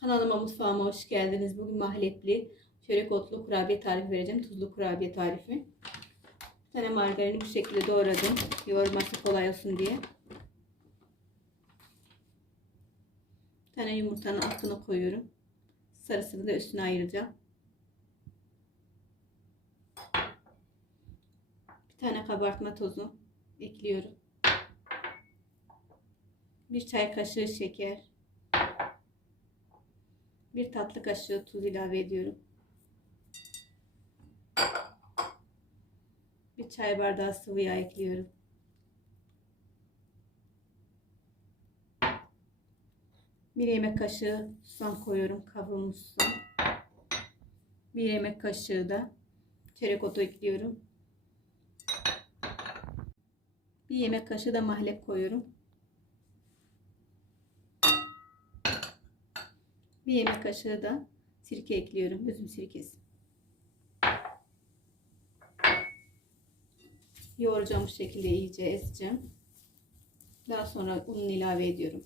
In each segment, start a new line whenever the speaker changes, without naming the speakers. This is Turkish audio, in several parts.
Kanalıma mutfağıma hoş geldiniz. Bugün mahallepli çörek otlu kurabiye tarifi vereceğim. Tuzlu kurabiye tarifi. Bir tane margarini bu şekilde doğradım. Yoğurması kolay olsun diye. Bir tane yumurtanın altına koyuyorum. Sarısını da üstüne ayıracağım. Bir tane kabartma tozu ekliyorum. Bir çay kaşığı şeker. Bir tatlı kaşığı tuz ilave ediyorum. Bir çay bardağı sıvı yağ ekliyorum. Bir yemek kaşığı susam koyuyorum. Kavrulmuş susam. Bir yemek kaşığı da çörek otu ekliyorum. Bir yemek kaşığı da mahlep koyuyorum. Bir yemek kaşığı da sirke ekliyorum. Üzüm sirkesi. Yoğuracağım bu şekilde iyice ezeceğim. Daha sonra ununu ilave ediyorum.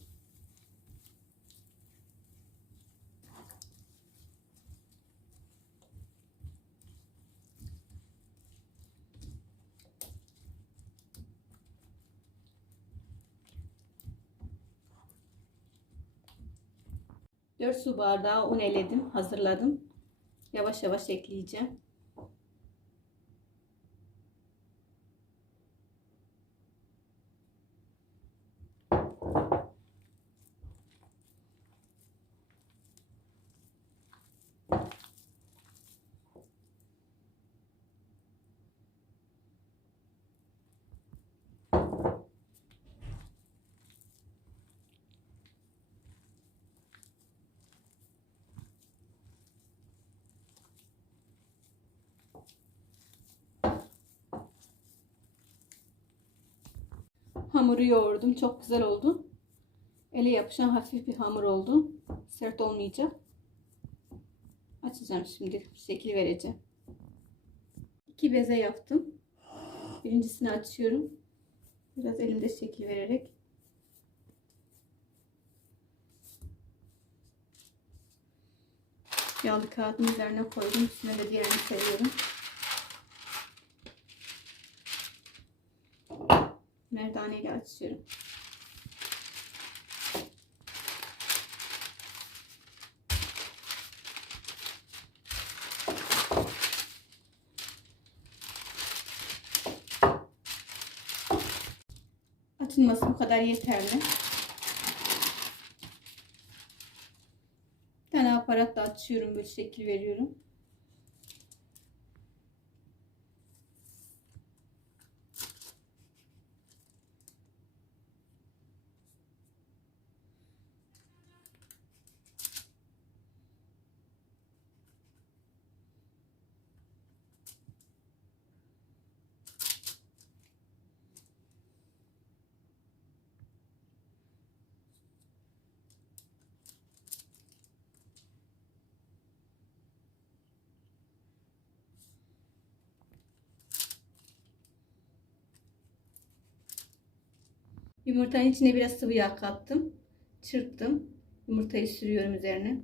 Dört su bardağı un eledim, hazırladım. Yavaş yavaş ekleyeceğim. Hamuru yoğurdum. Çok güzel oldu. Ele yapışan hafif bir hamur oldu. Sert olmayacak. Açacağım şimdi. Şekil vereceğim. İki beze yaptım. Birincisini açıyorum. Biraz elimde şekil vererek. Yağlı kağıdın üzerine koydum. Üstüne de diğerini seriyorum. Merdaneyle açıyorum. Açılması bu kadar yeterli. Bir tane aparatla açıyorum böyle şekil veriyorum. Yumurtanın içine biraz sıvı yağ kattım. Çırptım. Yumurtayı sürüyorum üzerine.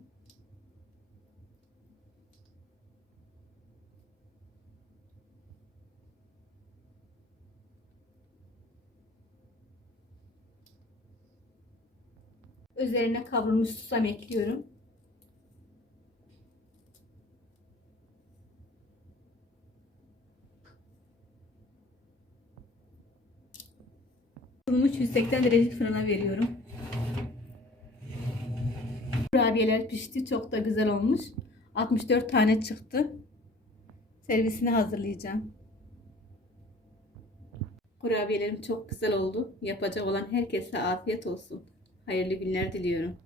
Üzerine kavrulmuş susam ekliyorum. Kavrulmuş 180 derece fırına veriyorum. Kurabiyeler pişti. Çok da güzel olmuş. 64 tane çıktı. Servisini hazırlayacağım. Kurabiyelerim çok güzel oldu. Yapacak olan herkese afiyet olsun. Hayırlı günler diliyorum.